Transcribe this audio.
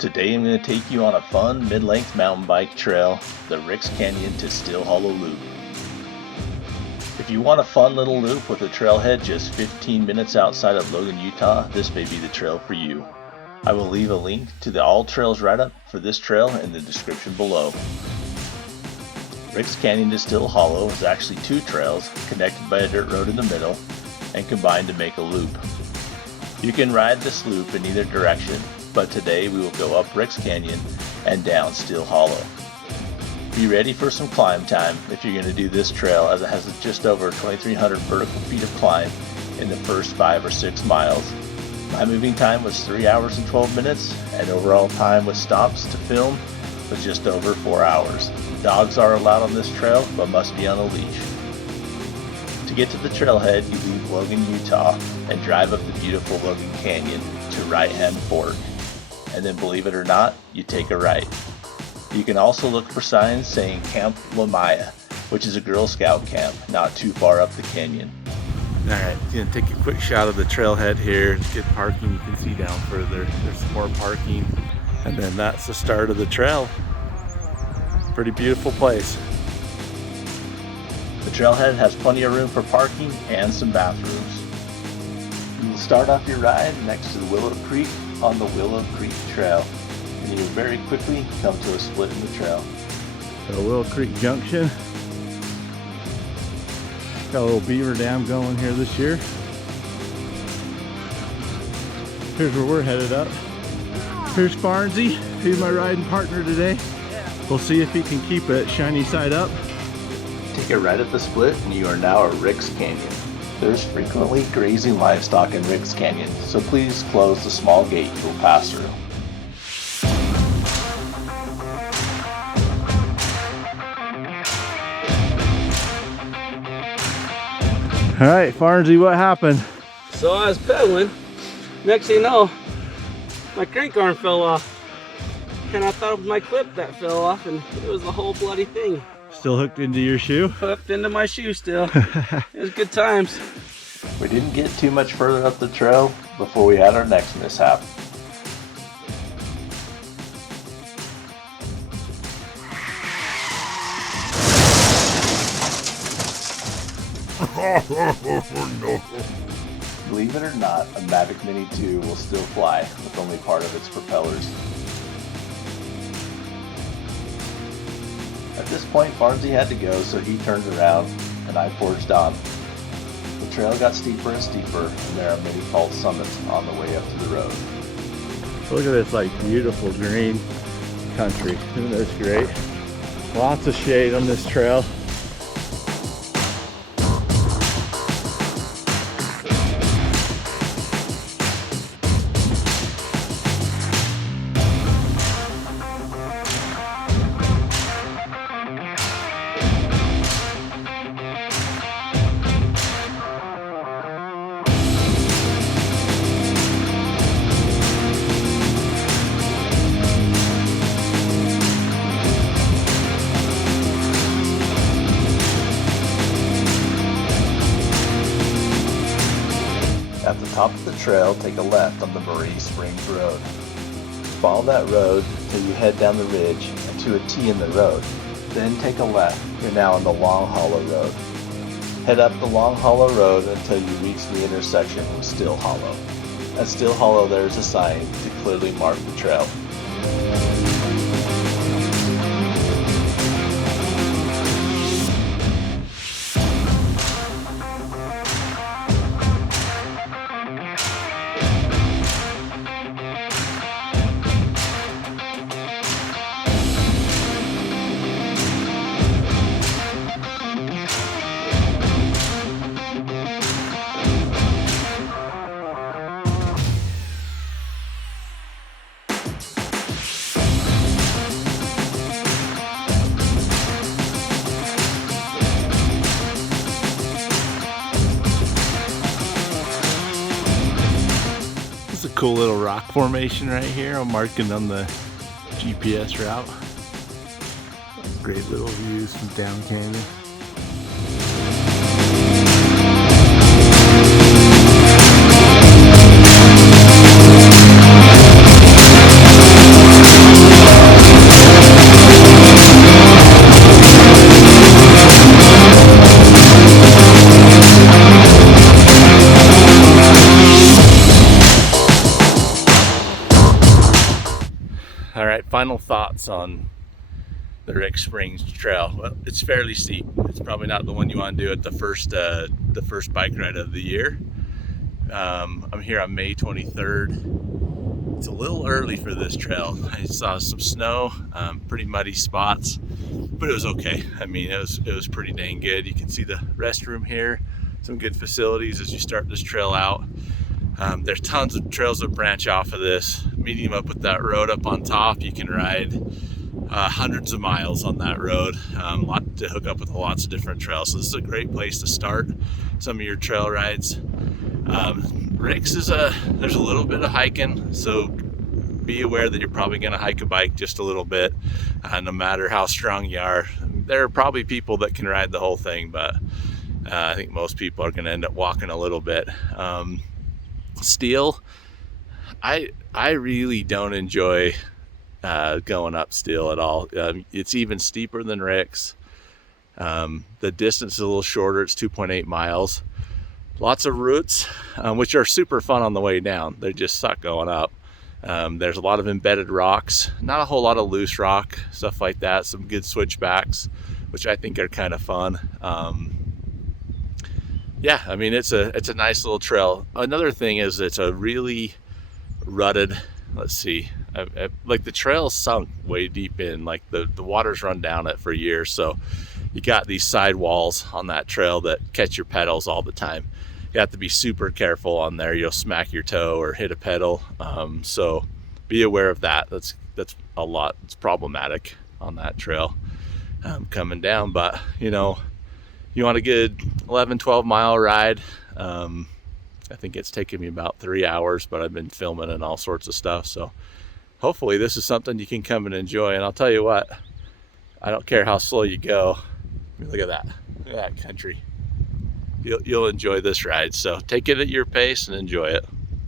Today I'm going to take you on a fun mid-length mountain bike trail, the Ricks Canyon to Still Hollow Loop. If you want a fun little loop with a trailhead just 15 minutes outside of Logan, Utah, this may be the trail for you. I will leave a link to the all trails write-up for this trail in the description below. Ricks Canyon to Still Hollow is actually two trails connected by a dirt road in the middle and combined to make a loop. You can ride this loop in either direction, but today we will go up Ricks Canyon and down Still Hollow. Be ready for some climb time if you're going to do this trail, as it has just over 2,300 vertical feet of climb in the first 5 or 6 miles. My moving time was 3 hours and 12 minutes, and overall time with stops to film was just over 4 hours. Dogs are allowed on this trail, but must be on a leash. To get to the trailhead, you leave Logan, Utah, and drive up the beautiful Logan Canyon to Right Hand Fork. And then, believe it or not, you take a right. You can also look for signs saying Camp Lamaya, which is a Girl Scout camp not too far up the canyon. Alright, gonna take a quick shot of the trailhead here. It's good parking. You can see down further, there's some more parking. And then that's the start of the trail. Pretty beautiful place. The trailhead has plenty of room for parking and some bathrooms. You will start off your ride next to the Willow Creek on the Willow Creek Trail, and you will very quickly come to a split in the trail. So Willow Creek Junction. Got a little beaver dam going here this year. Here's where we're headed up. Here's Farnsey. He's my riding partner today. We'll see if he can keep it shiny side up. Take a right at the split and you are now at Ricks Canyon. There's frequently grazing livestock in Ricks Canyon, so please close the small gate you will pass through. All right, Farnsey, what happened? So I was pedaling. Next thing you know, my crank arm fell off. And I thought it was my clip that fell off, and it was the whole bloody thing. Still hooked into your shoe? Hooked into my shoe still. It was good times. We didn't get too much further up the trail before we had our next mishap. Believe it or not, a Mavic Mini 2 will still fly with only part of its propellers. At this point, Farnsey had to go, so he turned around and I forged on. The trail got steeper and steeper, and there are many false summits on the way up to the road. Look at this like beautiful green country. Isn't this great? Lots of shade on this trail. At the top of the trail, take a left on the Marie Springs Road. Follow that road until you head down the ridge and to a T in the road. Then take a left. You're now on the Long Hollow Road. Head up the Long Hollow Road until you reach the intersection with Still Hollow. At Still Hollow, there is a sign to clearly mark the trail. Cool little rock formation right here. I'm marking on the GPS route. Great little views from down canyon. final thoughts on the Rick Springs Trail. Well, it's fairly steep. It's probably not the one you want to do at the first bike ride of the year. I'm here on May 23rd. It's a little early for this trail. I saw some snow, pretty muddy spots, but it was okay. I mean, it was pretty dang good. You can see the restroom here, some good facilities as you start this trail out. There's tons of trails that branch off of this. Meeting up with that road up on top, you can ride hundreds of miles on that road. Lot to hook up with lots of different trails. So this is a great place to start some of your trail rides. Rick's there's a little bit of hiking, so be aware that you're probably going to hike a bike just a little bit, no matter how strong you are. There are probably people that can ride the whole thing, but I think most people are going to end up walking a little bit. Steel, I really don't enjoy going up Steel at all. It's even steeper than Rick's. The distance is a little shorter. It's 2.8 miles. Lots of roots, which are super fun on the way down. They just suck going up. There's a lot of embedded rocks, not a whole lot of loose rock, stuff like that. Some good switchbacks, which I think are kind of fun. Yeah, I mean, it's a nice little trail. Another thing is it's a really rutted, let's see, like the trail's sunk way deep in, like the water's run down it for years. So you got these side walls on that trail that catch your pedals all the time. You have to be super careful on there. You'll smack your toe or hit a pedal. So be aware of that. That's a lot. It's problematic on that trail coming down. But you know, you want a good 11-12 mile ride. I think it's taken me about 3 hours, but I've been filming and all sorts of stuff. So hopefully this is something you can come and enjoy. And I'll tell you what, I don't care how slow you go. I mean, look at that. Look at that country. You'll enjoy this ride. So take it at your pace and enjoy it.